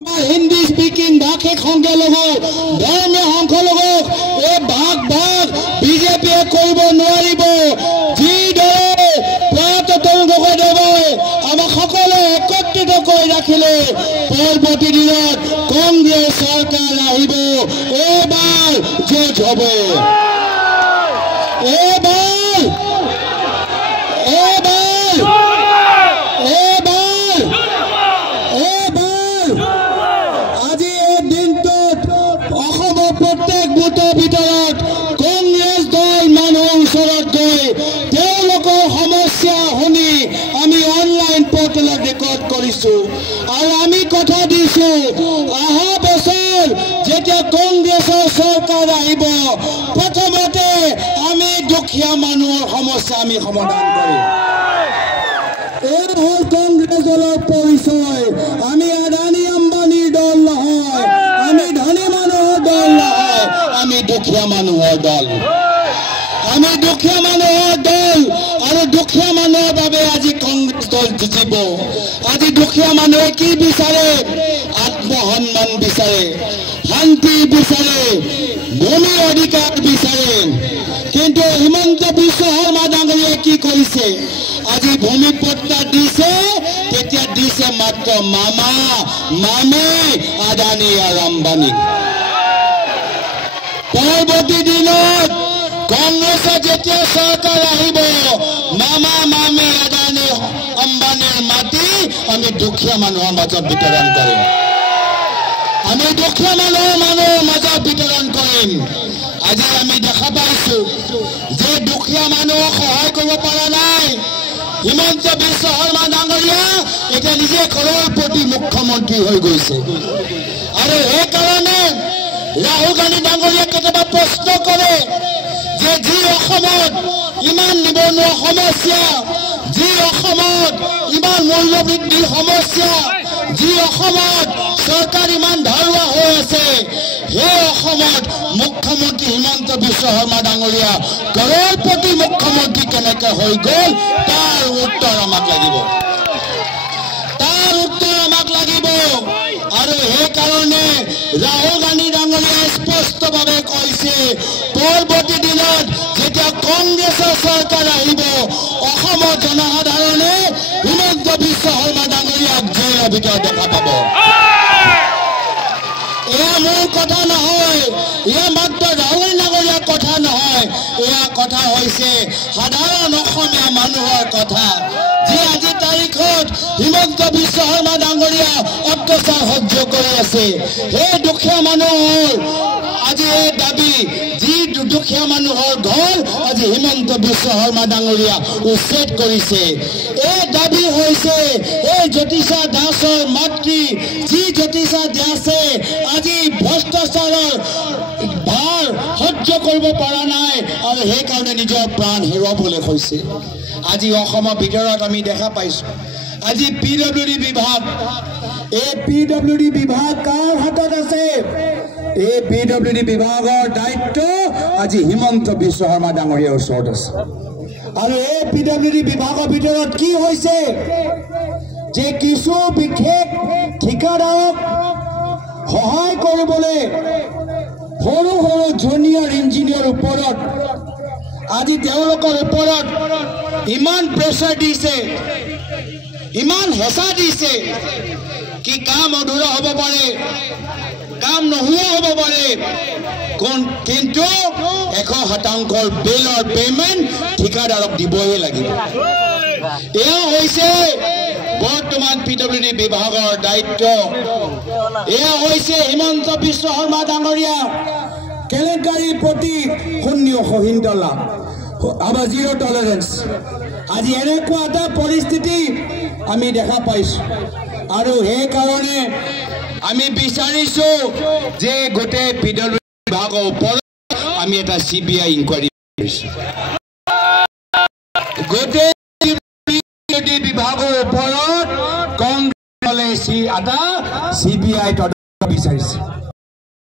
Hindi speaking भाषे संख्यालघु धर्मीय संख्यालघुक এই ভাগ ভাগ বিজেপিয়ে কৰিব নোৱাৰিব যি দৰে প্ৰত্যেক দেৱ আমাক সকলো একত্ৰিত কৰি ৰাখিলে পৰৱৰ্তী দিনত কংগ্ৰেছ চৰকাৰ আহিব এবাৰ জয় হ'ব আজি এই দিনটোত অসমৰ প্ৰত্যেক বুথৰ ভিতৰত কংগ্ৰেছ দল মানুহৰ ওচৰত গৈ তেওঁলোকৰ সমস্যা শুনি আমি অনলাইন পৰ্টেলত ৰেকৰ্ড কৰিছোঁ আৰু আমি কথা দিছোঁ অহা বছৰ যেতিয়া কংগ্ৰেছৰ চৰকাৰ আহিব প্ৰথমতে আমি দুখীয়া মানুহৰ সমস্যা আমি সমাধান কৰিম এই হ'ল কংগ্ৰেছ দলৰ পৰিচয় আমি আদানী আম্বানীৰ দল নহয় আমি ধনী মানুহৰ দল নহয় আমি দুখীয়া মানুহৰ দল আমি দুখীয়া মানুহৰ দল আৰু দুখীয়া মানুহৰ বাবে আজি কংগ্ৰেছ দল জিকিব আজি দুখীয়া মানুহে কি বিচাৰে আত্মসন্মান বিচাৰে শান্তি বিচাৰে ভূমি অধিকাৰ বিচাৰে কিন্তু হিমন্ত বিশ্ব শৰ্মা ডাঙৰীয়াই কি কৰিছে আজি ভূমি পট্টা দিছে তেতিয়া দিছে মাত্ৰ মামা মামী আদানী আৰু আম্বানী পৰৱৰ্তী দিনত কংগ্ৰেছৰ যেতিয়া চৰকাৰ আহিব মামা মামী আদানী আম্বানীৰ মাটি আমি দুখীয়া মানুহৰ মাজত বিতৰণ কৰিম আমি দুখীয়া মানুহৰ মাজত বিতৰণ কৰিম আজি আমি দেখা পাইছো যে দুখীয়া মানুহক সহায় কৰিব পৰা নাই হিমন্ত বিশ্ব শৰ্মা ডাঙৰীয়া এতিয়া নিজে কરોড়পতি মুখ্যমন্ত্ৰী হৈ গৈছে আৰু সেইকাৰণে ৰাহুল গান্ধী ডাঙৰীয়া কেতিয়াবা প্ৰশ্ন কৰে যে যি অসমত ইমান নিবনুৱা সমস্যা যি অসমত ইমান মূল্যবৃদ্ধিৰ সমস্যা যি অসমত চৰকাৰ ইমান ধাৰুৱা হৈ আছে সেই অসমত মুখ্যমন্ত্ৰী হিমন্ত বিশ্ব শৰ্মা ডাঙৰীয়া কৰোড়পতি মুখ্যমন্ত্ৰী কেনেকৈ হৈ গ'ল তাৰ উত্তৰ আমাক লাগিব আৰু সেইকাৰণে ৰাহুল গান্ধী ডাঙৰীয়াই স্পষ্টভাৱে কৈছে পৰৱৰ্তী দিনত যেতিয়া কংগ্ৰেছৰ চৰকাৰ আহিব অসমৰ জনসাধাৰণে হিমন্ত বিশ্ব শৰ্মা ডাঙৰীয়াক জেলৰ ভিতৰত দেখা পাব এয়া মোৰ কথা নহয় এয়া মাত্ৰ ৰাহুল ডাঙৰীয়াৰ কথা নহয় এয়া কথা হৈছে সাধাৰণ অসমীয়া মানুহৰ কথা যি আজি তাৰিখত হিমন্ত বিশ্ব শৰ্মা ডাঙৰীয়া অত্যাচাৰ সহ্য কৰি আছে সেই দুখীয়া মানুহৰ আজি এই দাবী যি দুখীয়া মানুহৰ ঘৰ আজি হিমন্ত বিশ্ব শৰ্মা ডাঙৰীয়া উচ্ছেদ কৰিছে এই দাবী হৈছে এই জ্যোতিষা দাসৰ মাতৃ যি জ্যোতিষা দাসে আজি ভ্ৰষ্টাচাৰৰ ভাৰ সহ্য কৰিব পৰা নাই আৰু সেইকাৰণে নিজৰ প্ৰাণ হেৰুৱাবলৈ হৈছে আজি অসমৰ ভিতৰত আমি দেখা পাইছো আজি পিডব্লিউডি বিভাগ এই পিডব্লিউডি বিভাগ কাৰ হাতত আছে এই পিডব্লিউডি বিভাগৰ দায়িত্ব আজি হিমন্ত বিশ্ব শৰ্মা ডাঙৰীয়াৰ ওচৰত আছে আৰু এই পিডব্লিউডি বিভাগৰ ভিতৰত কি হৈছে যে কিছু বিশেষ ঠিকাদাৰক সহায় কৰিবলৈ সৰু সৰু জুনিয়ৰ ইঞ্জিনিয়াৰ ওপৰত আজি তেওঁলোকৰ ওপৰত ইমান প্ৰেছাৰ দিছে ইমান হেঁচা দিছে কি কাম অধুৰা হ'ব পাৰে কাম নোহোৱা হ'ব পাৰে কিন্তু 100% বিলৰ পেমেণ্ট ঠিকাদাৰক দিবই লাগিব এয়া হৈছে বৰ্তমান পিডব্লিউডি বিভাগৰ দায়িত্ব এয়া হৈছে হিমন্ত বিশ্ব শৰ্মা ডাঙৰীয়া কেলেংকাৰীৰ প্ৰতি শূন্য সহিষ্ণুতা আমাৰ জিৰ' টলাৰেঞ্চ আজি এনেকুৱা এটা পৰিস্থিতি আমি দেখা পাইছোঁ আৰু সেইকাৰণে আমি বিচাৰিছোঁ যে গোটেই পিডব্লিউডি বিভাগৰ ওপৰত আমি এটা CBI ইনকুৱাৰী কৰিছোঁ গোটেই পিডব্লিউডি বিভাগৰ ওপৰত কংগ্ৰেছ দলে এটা CBI তদন্ত বিচাৰিছে